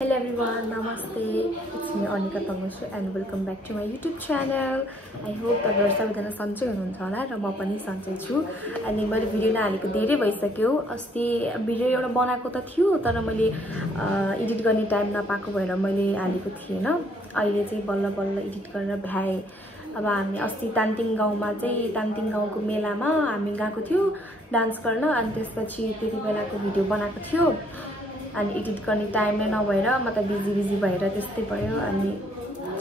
Hello everyone, namaste. It's me Anika Pangashu and welcome back to my YouTube channel. I hope तपाईहरु सबैजना सन्चै हुनुहुन्छ होला र म पनि सन्चै छु। अनि मैले भिडियो नहालेको धेरै भइसक्यो। अस्ति भिडियो एउटा बनाएको त थियो तर मैले एडिट गर्ने टाइम नपाएको भएर मैले हालेको थिएन। अहिले चाहिँ बल्ल बल्ल एडिट गरेर भ्याए। अब हामी अस्ति तान्तिङ गाउँमा चाहिँ तान्तिङ गाउँको मेलामा हामी गएको थियो डान्स गर्न अनि त्यसपछि त्यतिबेलाको भिडियो बनाएको थियो। अनि एडिट गर्ने टाइम नै नभएर म त बिजी भएर त्यस्तै भयो अनि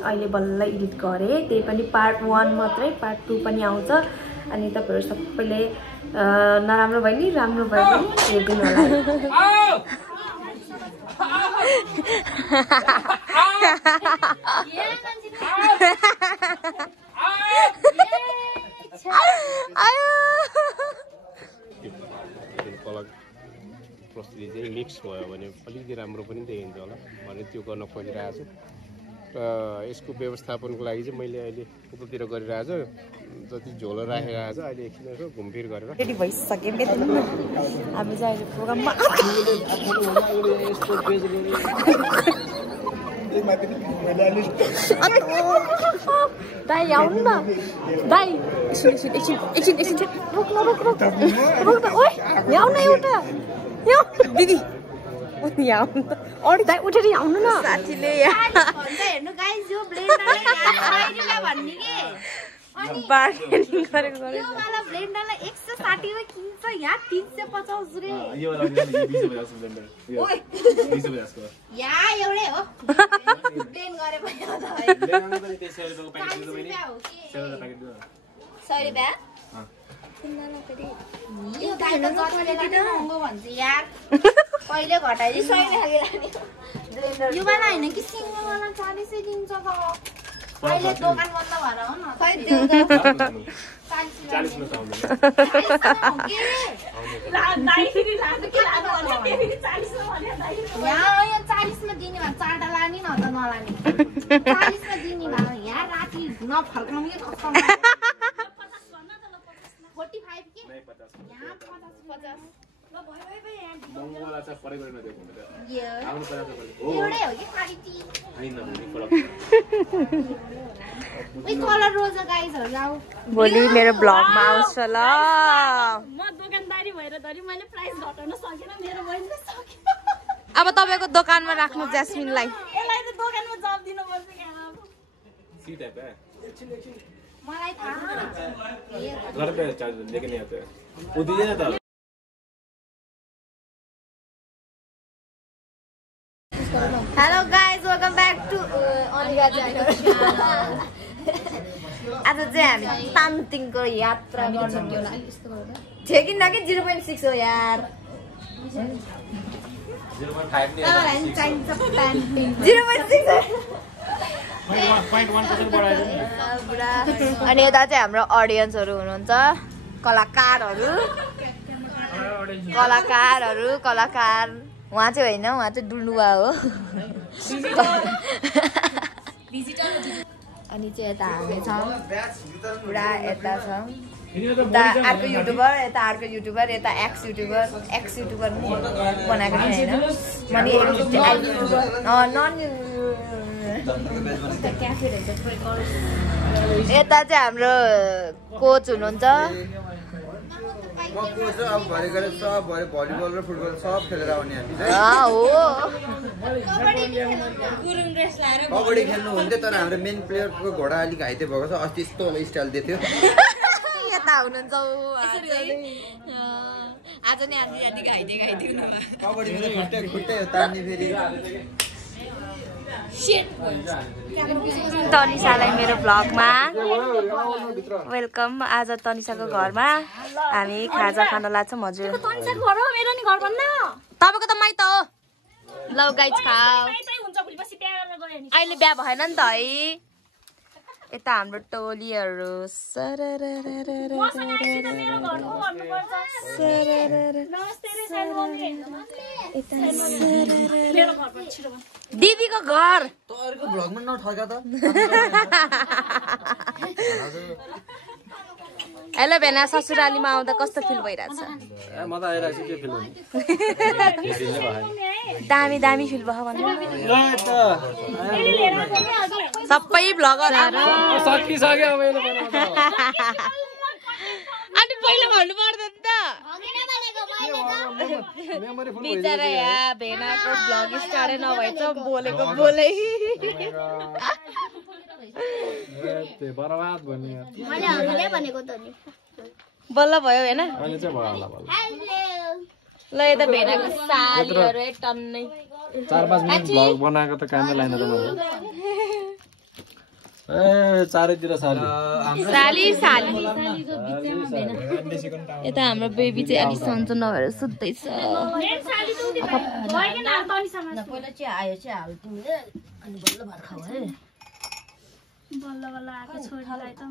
अहिले बल्ल एडिट गरे। त्यही पनि पार्ट 1 मात्रै, पार्ट 2 पनि आउँछ। अनि तपाईहरु सबैले नराम्रो भयो नि राम्रो भयो नि हेर्दिनु होला। प्रस्तुति चाहिँ मिक्स भयो भने अलिकति राम्रो पनि देखिन्छ होला भने त्यो गर्न खोजिरहेको छु र यसको व्यवस्थापनको लागि चाहिँ मैले अहिले उतातिर गरिरहेको छु। जति झोलो राखेको छ अहिले एकछिन यसो घुमफिर गरेर रेडी भइसक्यो के हामी चाहिँ अहिले प्रोग्राममा दाइ आउनु न दाइ एकछिन रोक ओइ यहाँ आउनु एउटा यो दिदी यहाँ आउनु त अरू दाइ उठेर आउनु न साथीले हेर्नु गाइस यो ब्लेन्डरले यहाँ भन्ने के अनि बार्गेनिङ गरेको यो वाला ब्लेन्डरलाई 160 मा किन्छ यहाँ 350 रे यो वाला 20 ब्लेन्डर ओइ 20 को यहाँ एउटै हो ब्लेन्ड गरे पनि हो त ब्लेन्डर पनि त्यसै गरेको प्याकेट दिनु पनि 100 प्याकेट दिनु 100 रुपैयाँ किन्नला फेरि यो गाई त जसले लाने महँगो भन्छ यार कहिले घटाइदिनु 100 खाली लाने ब्लेन्डर यो वाला हैन कि सिंगल वाला 40 दिन्छ त अहिले दोकान बन्द भएर हो न खै त्यो 40 मा आउँदैन दाइ फेरि लानु के लानु भने फेरि 40 मा भने दाइ यहाँ यो 40 मा दिने भन्छ चारटा लानी न त नलानी 40 मा दिने भए यहाँ राति नफर्काउनु के कस्तो 45 के नै 50 यहाँ 50 ल भयो यहाँ महँगोवाला चाहिँ फरक गरेन दिएको यो आउनु पर्छ हो एउटै हो कि क्वालिटी हैन नि फरक उइ कलर रोज गाइसहरु जाऊ भोलि मेरो ब्लगमा आउँछ ल म दोकानदारी भएर धरि मैले प्राइस घटाउन सकेन मेरो बहिनीले सकेन अब तपाईको दोकानमा राख्नु ज्यास्मिनलाई यसलाई त दोकानमा जब दिनुपर्छ के सी टाइप है मलाई थाहा घर पे चार्ज लेके नहीं आते वो दीजिए ना था hello guys welcome back to Anika channel आज चाहिँ हामी तान्तिङको यात्रा गर्नु ठेकिन कि 0.6 हो यार 0.5 नहीं चाहिन्छ तान्तिङ 0.6 0.1% बढायो अनि यता चाहिँ हाम्रो अडियन्सहरु हुनुहुन्छ कलाकार उहाँ चाहिँ होइन उहाँ चाहिँ डुल्नुवा हो अनि चाहिँ यता हामी छौँ पुरा यता छौँ यता अर्को युट्युबर यता एक्स युट्युबर बनाएको थिएँ होइन मैले यता चाहिँ हाम्रो कोच हुनुहुन्छ अब भरे गरे सब भरे भलिबल र फुटबल सब खेलेर आउने हामी कबड्डी खेल्नु हुन्थ्यो तर हाम्रो मेन प्लेयरको घोडा अलिक घाइते भएको छ अस्ति यस्तो वाला स्टाइल दिएको थियो यता हुनुहुन्छ आज नै आधी घाइते हुनुभयो कबड्डी खुट्टै तान्ने फेरि तनिषालाई मेरो ब्लगमा वेलकम। आज तनिषाको घरमा हामी खाजा खान लाग्छौँ। हजुर तन्सा घर हो मेरो नि घर भन्न तपाईको त माइत हो ल गाइस खाऊ चाहिँ हुन्छ भोलि पछि बिहा गरेर गयो नि अहिले बिहा भएन नि त है। यता हाम्रो टोलीहरू मसँग आइसि त मेरो घरको भन्नुपर्छ नमस्ते रे सानो मम्मी मेरो घर पनि छिटो भन दिदीको घर तहरुको भ्लगमा नठगा त हेलो भेना ससुरालीमा आउँदा कस्तो फिल भइरहेछ म त आइरहेको छु के फिल हुने दामी दामी फिल भयो भन्नु सबै भ्लगरहरु सकिसक्यो अब यसले अनि पहिला भन्नु पर्दैन त बिचारा यहाँ भेनाको भ्लग स्टार्टै नभएछ बोलेको बोलै बर्बाद भन्ने मैले हजुरले भनेको त नि बल्ल भयो हैन अहिले चाहिँ भयो होला बल्ल ल यता भेनाको सालीहरु टन्नै 4-5 मिनेट भ्लग बनाएको त कामै लाइन त मैले ए चारैतिर साली साली यता हाम्रो बेबी चाहिँ अलि सन्चो नभएर सुत्दैछ पहिला चाहिँ आयो चाहिँ हाल तिमीले अनि बल्ल भात खाऊ है बल्ल बल्ल आएको छोरीलाई त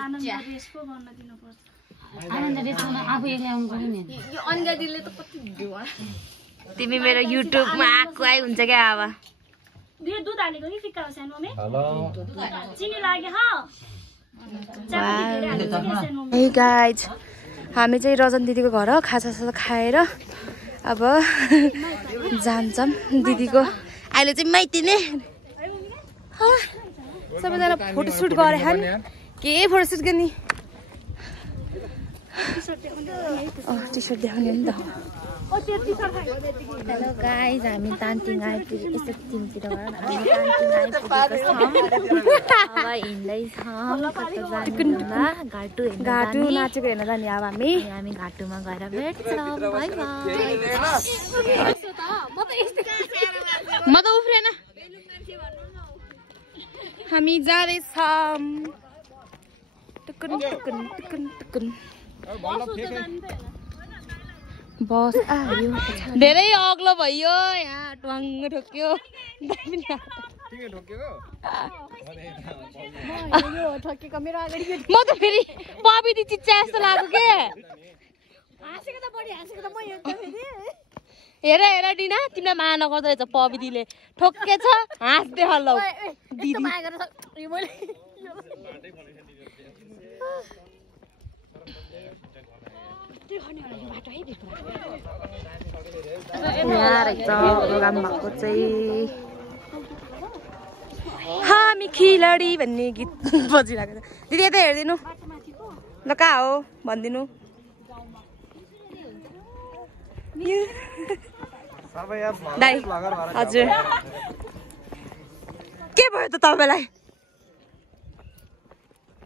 आनन्द रेस पो गर्न दिनुपर्छ आनन्द रेसमा आफू एक्लै आउनु पर्यो नि यो अन्जलीले त कति भिडियो तिमी मेरो युट्युबमा आएको आइ हुन्छ क्या अब दूध हालेको कि फिक्का हो सानो चिनी लाग्यो हे गाइज हामी चाहिँ रजन दिदीको घर खाजा खाएर अब जान्छौँ दिदीको अहिले चाहिँ माइती नै सबैजना फोटोसुट गरे के फोटोसुट गर्ने टी सर्ट देखाउने नि त हेलो गाइज हामी तान्टिङ आइपुगेको यस्तो तिनतिर अब हिँड्दैछौँ घाटु नाचेको हेर्न जाने अब हामी घाटुमा गएर भेट्छौँ म त उफ्रेन हामी जाँदैछौँ बस आयो धेरै अग्लो भयो यहाँ ट्वाङ्ग ठोक्यो म त फेरि पविदी चिच्चा जस्तो लाग्यो के हेर डिना तिमीलाई माया नगर्दो रहेछ पविदीले ठोकेछ हाँस्दै हल्ला दिदी यहाँ रहेछ प्रोग्राम भएको चाहिँ हामी खिलाडी भन्ने गीत बजिरहेको छ दिदी यता हेरिदिनु ल कहाँ हो भनिदिनु दाइ हजुर के भयो त तपाईँलाई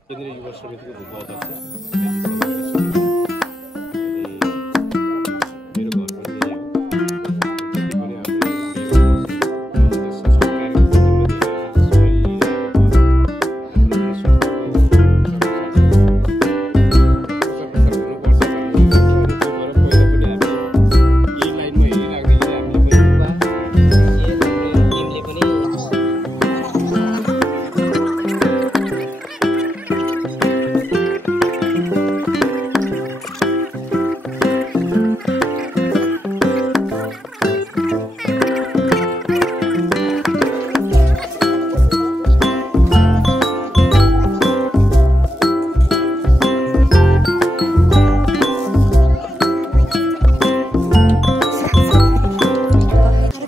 केन्द्रीय युवा समितिको भूप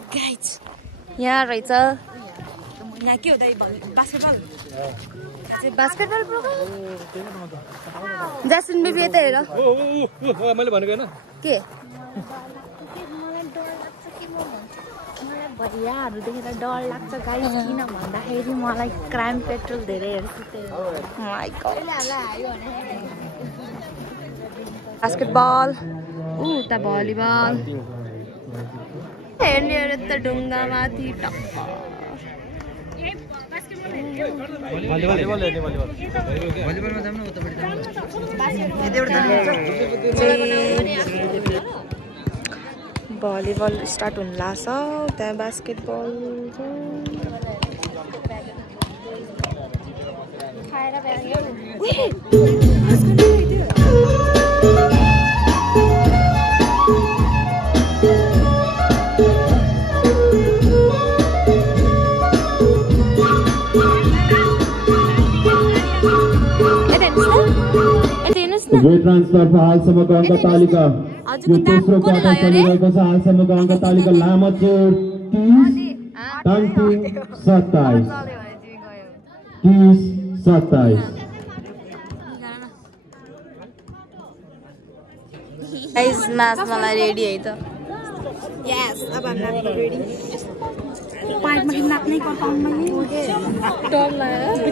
अध्यक्ष यहाँ रहेछ यहाँ के हो दाइ basketball basketball programme Jasmine baby यता हेर मैले भनेको हैन के भैयाहरू देखेर डर लाग्छ गाइस किन भन्दाखेरि मलाई क्राइम पेट्रोल धेरै हेर्छु बास्केटबल उता भलिबल हेर्ने त ढुङ्गामाथि टक्क भलिबल स्टार्ट हुन लाग्छ त्यहाँ बास्केटबल वेटरान्सतर्फ हालसम्मको अङ्क तालिका यो तेस्रो क्वार्टर चलिरहेको छ। हालसम्मको अङ्क तालिका लामो चोट 30-27 30-27। गाइस नाच्नलाई रेडी है त। यस अब हामी रेडी पाइपमा नाच्नै पर्दैन डर लाग्यो।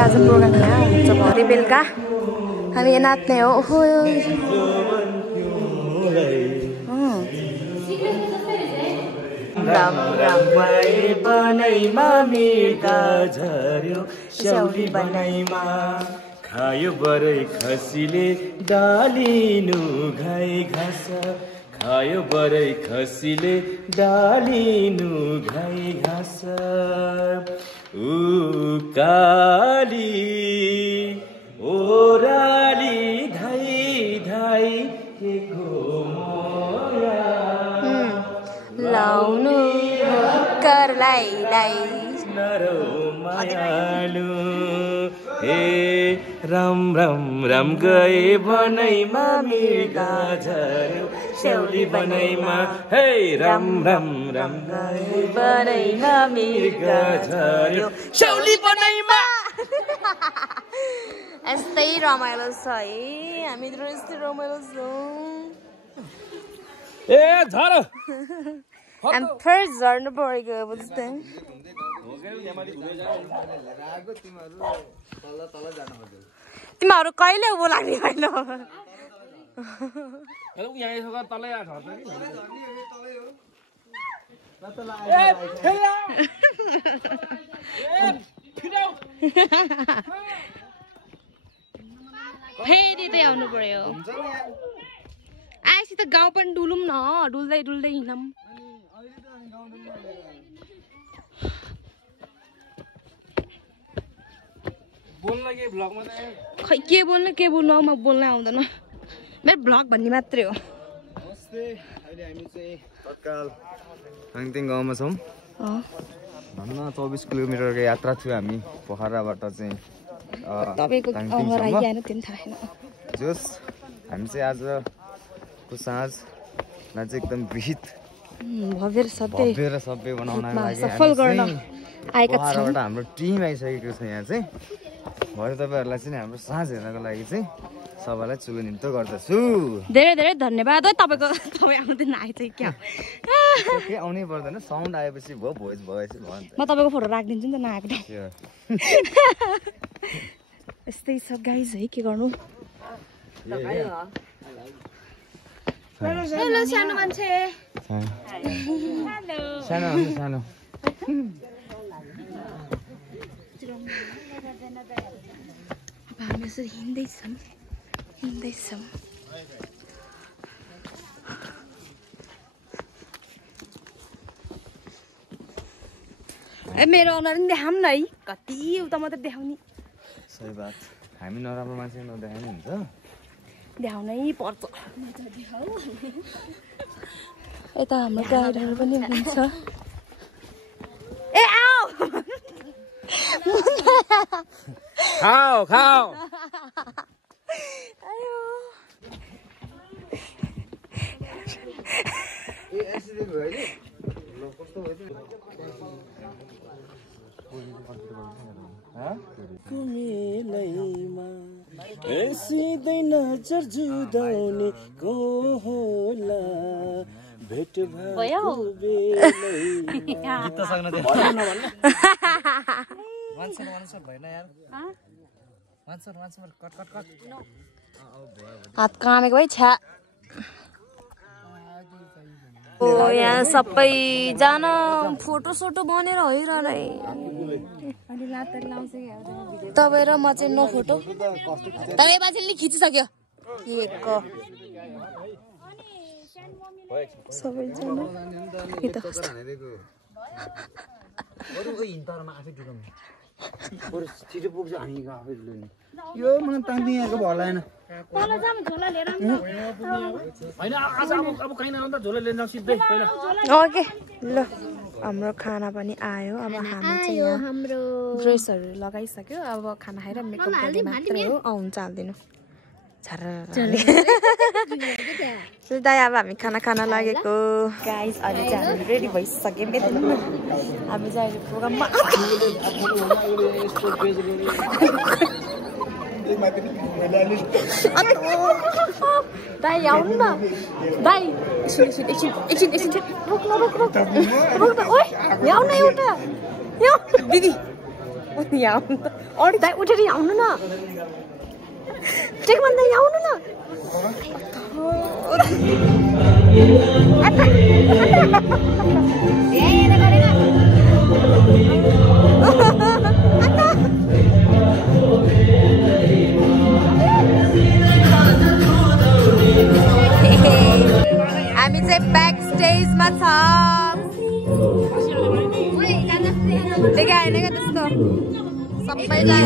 आज प्रोग्राम यहाँ हुन्छ भरे बेलुका हामी यहाँ नाच्ने हो। ओहो राम राम बनैमा मिर्का झर्यो स्याउली बनैमा खायो बरै खसीले डालिनु घाइ घाँस खायो बरै खसीले डालिनु घाइ घाँस उकाली ओराली धाइ धाइ के घोमया लाउनु करलाई लाई नरो मायालु हे राम राम राम गए बनैमा मिर्गा झर्यो स्याउली बनैमा हे राम राम राम गए बनैमा मिर्गा झर्यो स्याउली बनैमा। यस्तै रमाइलो छ है हामीहरू यस्तै रमाइलो छौँ। ए झर हामी फेरि झर्नु परेको अब जस्तै तिमीहरू कहिले उँभो लाग्ने होइन फेरि त्यही आउनु पर्यो। आएपछि त गाउँ पनि डुलौँ न डुल्दै डुल्दै हिँडौँ। खै के बोल्नु म बोल्न आउँदैन मेरो भ्लग भन्ने मात्रै हो। नमस्ते अहिले हामी चाहिँ तत्काल हाङतिङ गाउँमा छौँ। भन्न 24 किलोमिटरको यात्रा थियो हामी पोखराबाट चाहिँ तपाईँको अगर आइहाल्यो त्यो पनि थाहा छैन। जोस् हामी चाहिँ आजको साँझमा चाहिँ एकदम विहित भव्य र सबै बनाउनको लागि सफल गर्न आएका छौँ। पोखराबाट हाम्रो टिम आइसकेको छ यहाँ चाहिँ। भरे तपाईँहरूलाई चाहिँ हाम्रो साँझ हेर्नको लागि चाहिँ सबैलाई चुलो निम्तो गर्दछु। धेरै धेरै धन्यवाद है तपाईँ आउँदैन आए चाहिँ क्या के आउनै पर्दैन साउन्ड आएपछि भयो भोइस भएपछि भयो। म तपाईँको फोटो राखिदिन्छु नि त नआएको त। यस्तै छ गाइज है के गर्नु। हेलो सानो मान्छे सानो हामी यसरी हिँड्दैछौँ। ए मेरो अनुहार पनि देखाउँ न है कति उता मात्रै देखाउने। सही बात हामी नराम्रो मान्छे नदेखाउने हुन्छ। देखाउनै पर्छ यता हाम्रो गाडीहरू पनि हुन्छ ए आऊ खाऊ खाऊ आयो ए एसिडी भयो नि ल कस्तो भयो कुमेलैमा सिधै नजर जुदाउने को होला भेट भयो गीत सक्न दे वान्सर भएन यार वान्सर कट कट कट हात कामेको है छ्या ओ यहाँ सबैजना फोटो सोटो बनेर हैरानै तपाईँ र म चाहिँ नो फोटो तपाईँ बाजेले खिचिसक्यो एक सबैजना यो मलाई तान्दिङ आएको भलाएन हैन आज अब कहीँ नआउँदा झोला लिएर जाऊ सिधै पहिला ओके ल हाम्रो खाना पनि आयो अब हामी चाहिँ यहाँ ड्रेसहरू लगाइसक्यो अब खाना खाएर मेकअप गर्ने मात्रै हो हुन्छ हालिदिनु दाइ अब हामी खाना खान लागेको गाइस अहिले चाहिँ हामी रेडी भइसक्यौँ हामी चाहिँ अहिले प्रोग्राममा दाइ आउनु न दाइ एकछिन रोक यहाँ आउनु एउटा दिदी यहाँ आउनु त अरू दाइ उठेर यहाँ आउनु न टेक भन्दा यहाँ आउनु न हामी चाहिँ ब्याक स्टेजमा छ देखाएन क्या त्यस्तो सबैजना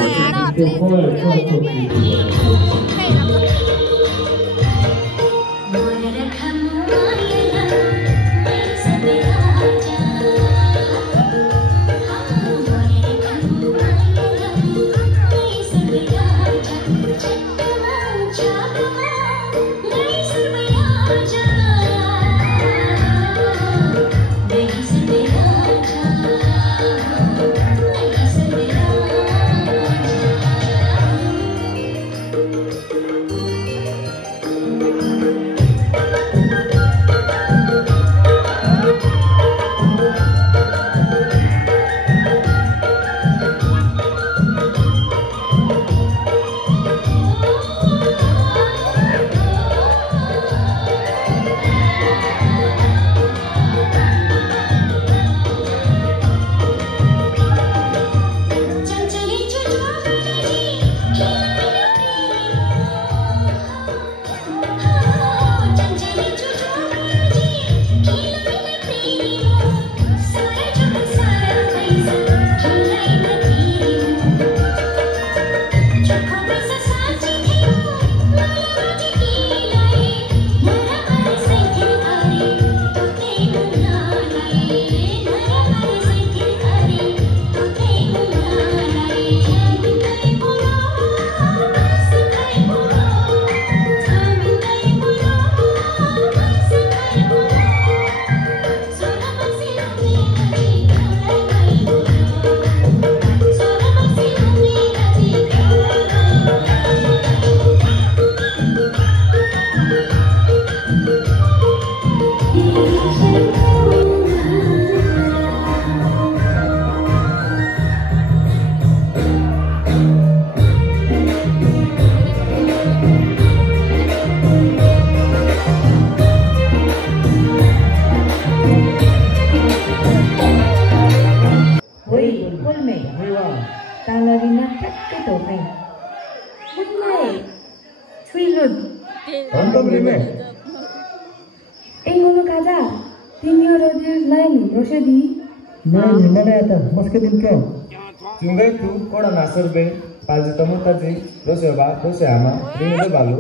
Cunggai tu kora nasar be palji tamu taji dosa ba dosa ama rindu balu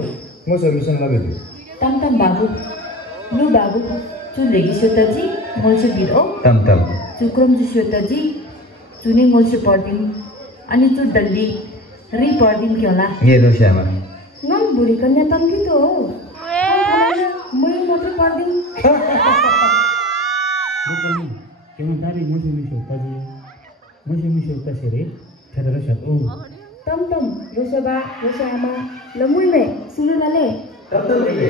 ngose mission la bedu Tam babu lu babu chu legi sotaji ngolse biro tam chu krom ju sotaji chune ngolse pardin ani chu dalli ri pardin kyola ye do shama ngam buri kanya tam ki to mai motor pardin Bukali, kemang tari ngose misho tasere thadara shat o tam rosaba rosama lamui me sulu lale tam dige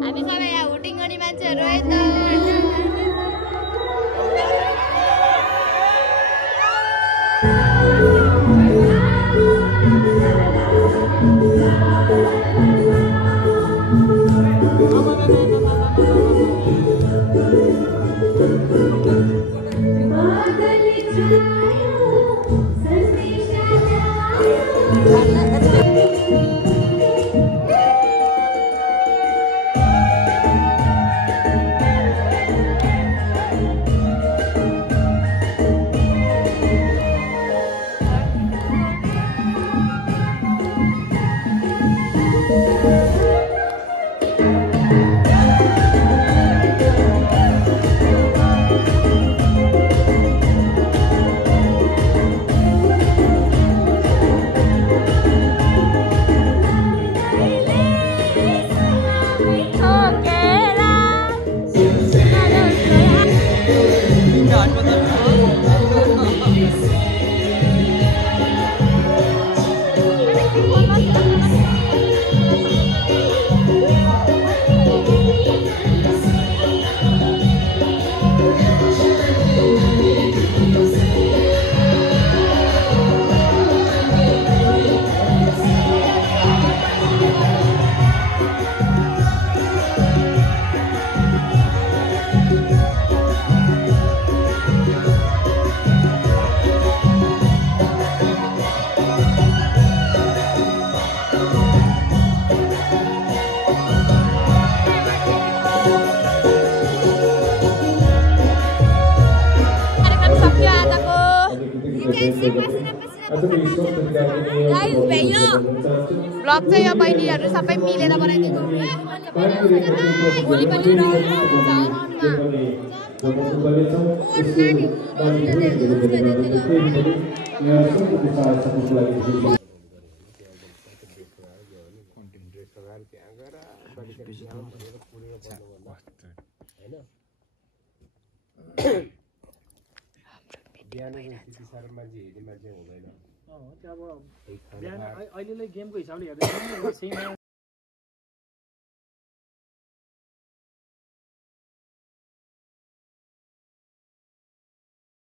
हामी सबै यहाँ hooting गर्ने मान्छेहरू है त blog चाहिँ यो बहिनीहरू सबै मिलेर बनाइदिएको भोलि पनि बिहान अहिलेलाई गेमको हिसाबले हेर्दा